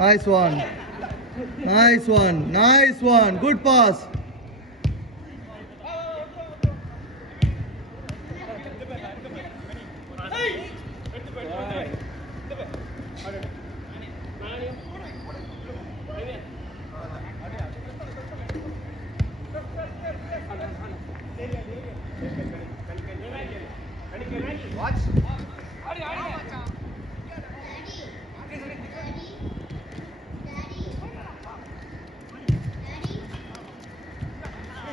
Nice one. Nice one. Nice one. Good pass.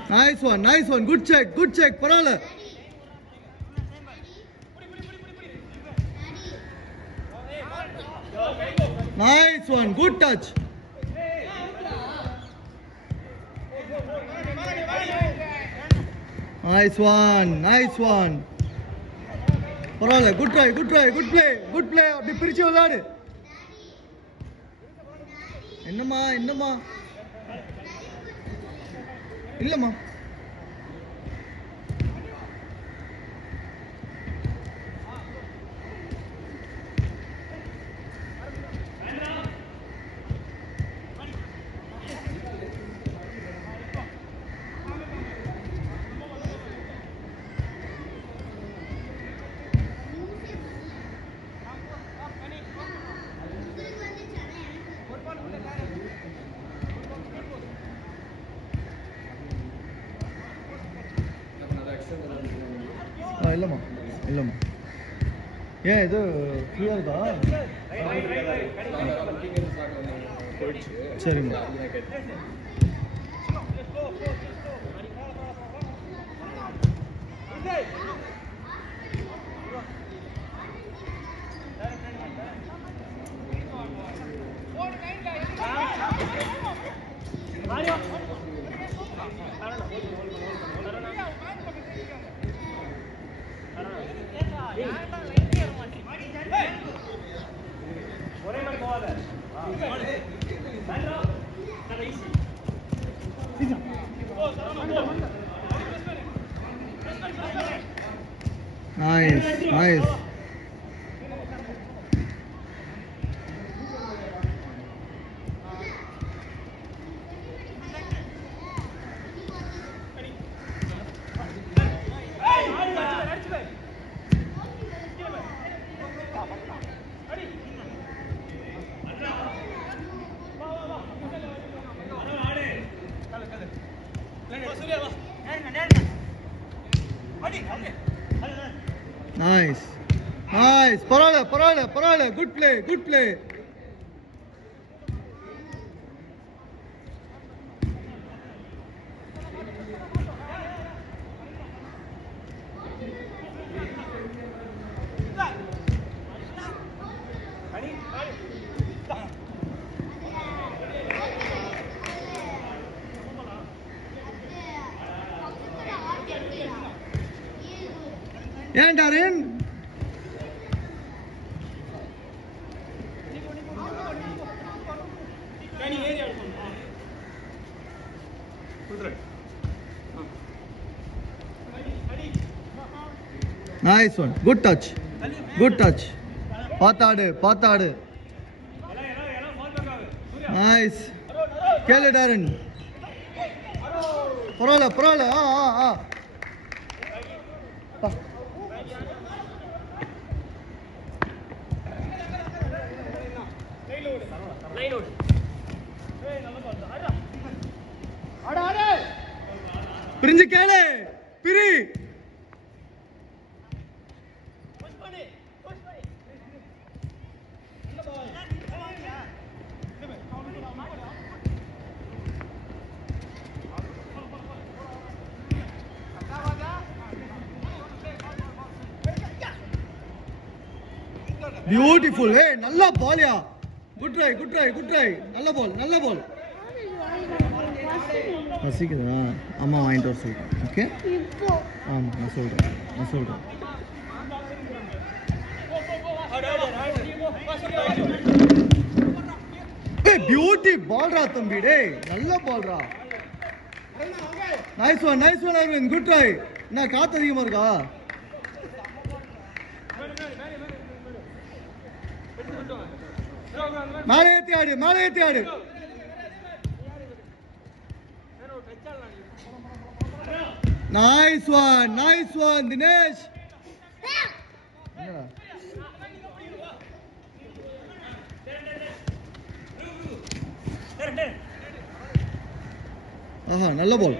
Nice one, nice one. Good check, good check. Parala. Nice one, good touch. Nice one, nice one. Parala, good try, good try, good play, good play. Abhi pirichi viladu. Ennama, ennama. இல்லம்மா இல்லம்மா இல்லம்மா ஏன் இது ஃப்ரீயா இருக்கா சரிம்மா Nice, nice. Nice, nice. Parala, parala, parala. Good play, good play. And Darren. Nice one. Good touch. Good touch. Pathadu, pathadu. Nice. Kele Darren. Parala, parala. பிரிஞ்சு கேளு பிரி பியூட்டிஃபுல் ஏ நல்ல பால்யா good try good try good try நல்ல ball நல்ல பால் பசிக்குதா அம்மா வாங்கிட்டு வர சொல்றேன் ஓகே ஆமாம் நான் சொல்கிறேன் பியூட்டி பால்ரா தம்பி டே நல்ல பால்ரா nice one Aravind good try என்ன காத்து அதிகமாக இருக்கா மேலே ஏத்தி ஆடு, மேலே ஏத்தி ஆடு. Nice one, Dinesh. ஆஹா, நல்ல பால்.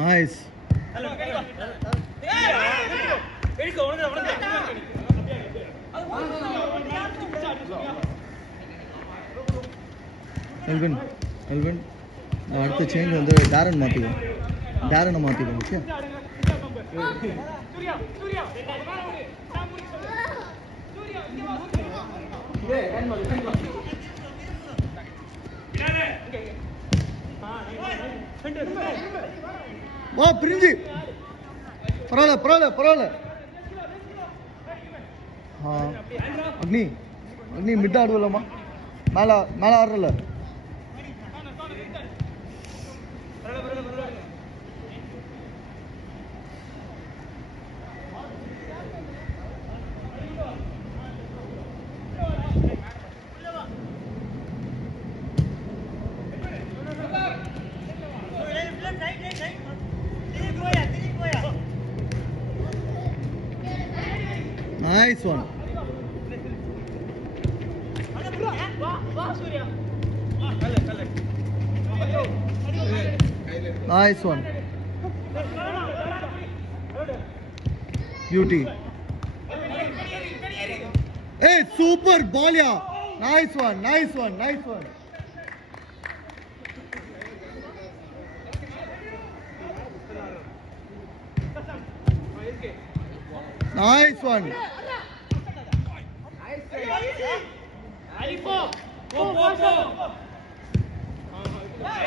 Nice. Elvin, அடுத்த சேஞ்ச் வந்து டாரன் மாத்திக்கோ. டாரனை மாத்திக்கோ, ஓகே? வா பிரிஞ்சு. பரவாயில்ல. அக்னி மிட் ஆடுவலமா? மேல ஆடுறல. Nice one. Nice one. Beauty. Hey, super ball, yeah. Nice one. Nice one.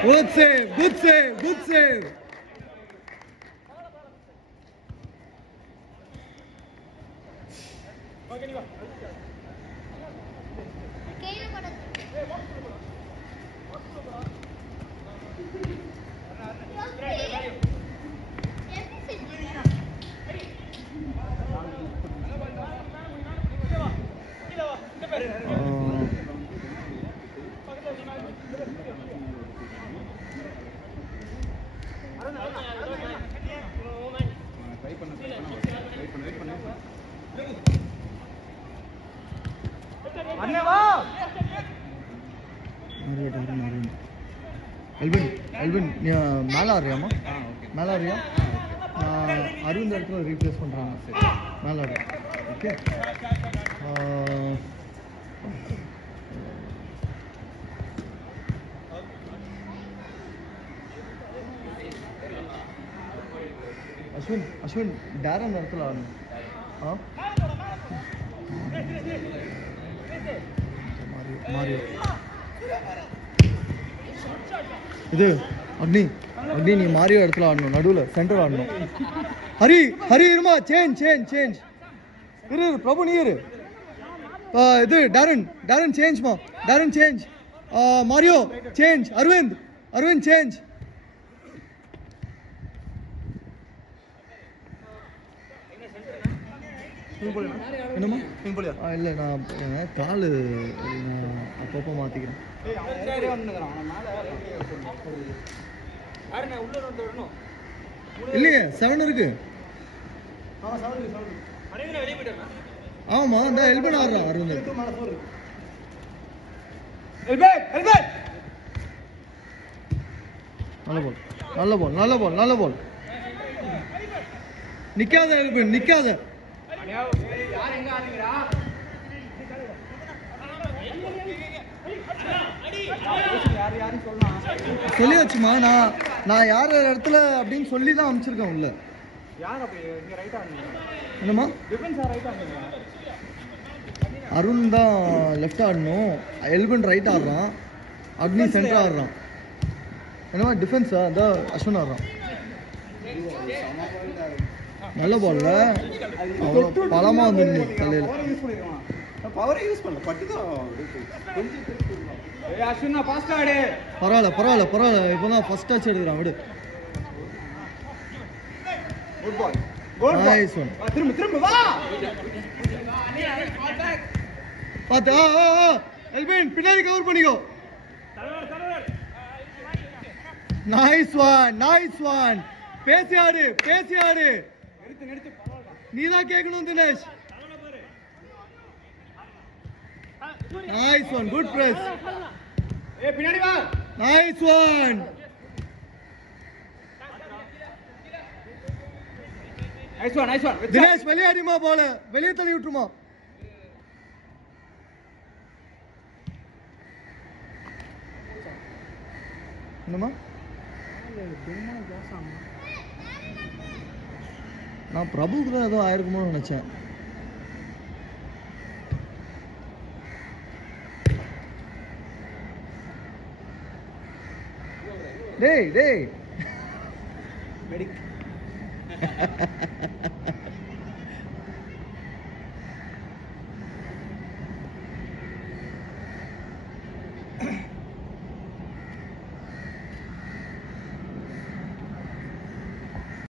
Good save. Elvin, மேல ஆடுறியாமா? மேல ஆடுறியா? அரவிந்த் இடத்துல ரீப்ளேஸ் பண்றாங்க. மேல ஆடு. ஓகே. அஸ்வின் டாரன் இடத்துல ஆடணும். மாரியோ இது அக்னி நீ மாரியோ இடத்துல ஆடணும். நடுவில் சென்டர் ஆடணும். ஹரி இருமா. சேஞ்ச் இரு பிரபு நீ இரு. இது டாரன் சேஞ்ச்மா. டாரன் சேஞ்ச். மாரியோ சேஞ்ச். அரவிந்த் சேஞ்ச். என்னம்மா இல்லை நான் கால் அப்பப்போ மாற்றிக்கிறேன். இல்லையே 7 இருக்கு. ஆமா இந்த எல்பன் ஆடுறான் அரவிந்த். நல்ல பால். நிக்காத எல்பன் நிக்காத. சொல்லியாச்சுமா நான் யார் இடத்துல அப்படின்னு சொல்லி தான் அனுப்பிச்சிருக்கேன் உள்ள. என்னம்மா அருண் தான் லெஃப்ட் ஆடணும், எல்வின் ரைட் ஆடுறான், அக்னி சென்டர் ஆடுறான். என்னம்மா டிஃபென்ஸா அதான் அஸ்வின் ஆடுறான். நல்ல பால்ல அவ்வளோ பலமாக வந்துருந்தது தலையில். பரவாயில்ல பரவாயில்ல பரவாயில்ல, இப்போ தான் ஃபர்ஸ்ட் டச் எடுக்கிறான். விடு. Nice one. பார்த்து எல்வின் பின்னாடி கவர் பண்ணிக்கோ. Nice one nice one. பேசி ஆடு பேசி ஆடு. நீதான் கேட்கணும் Dinesh. Nice one. Good press. Nice one. Dinesh வெளியே அடிமா, போல வெளியே தள்ளி விட்டுருமா. என்னம்மா நான் பிரபுக்கு தான் ஏதோ ஆயிருக்குமோன்னு நினைச்சேன். டேய் டேய்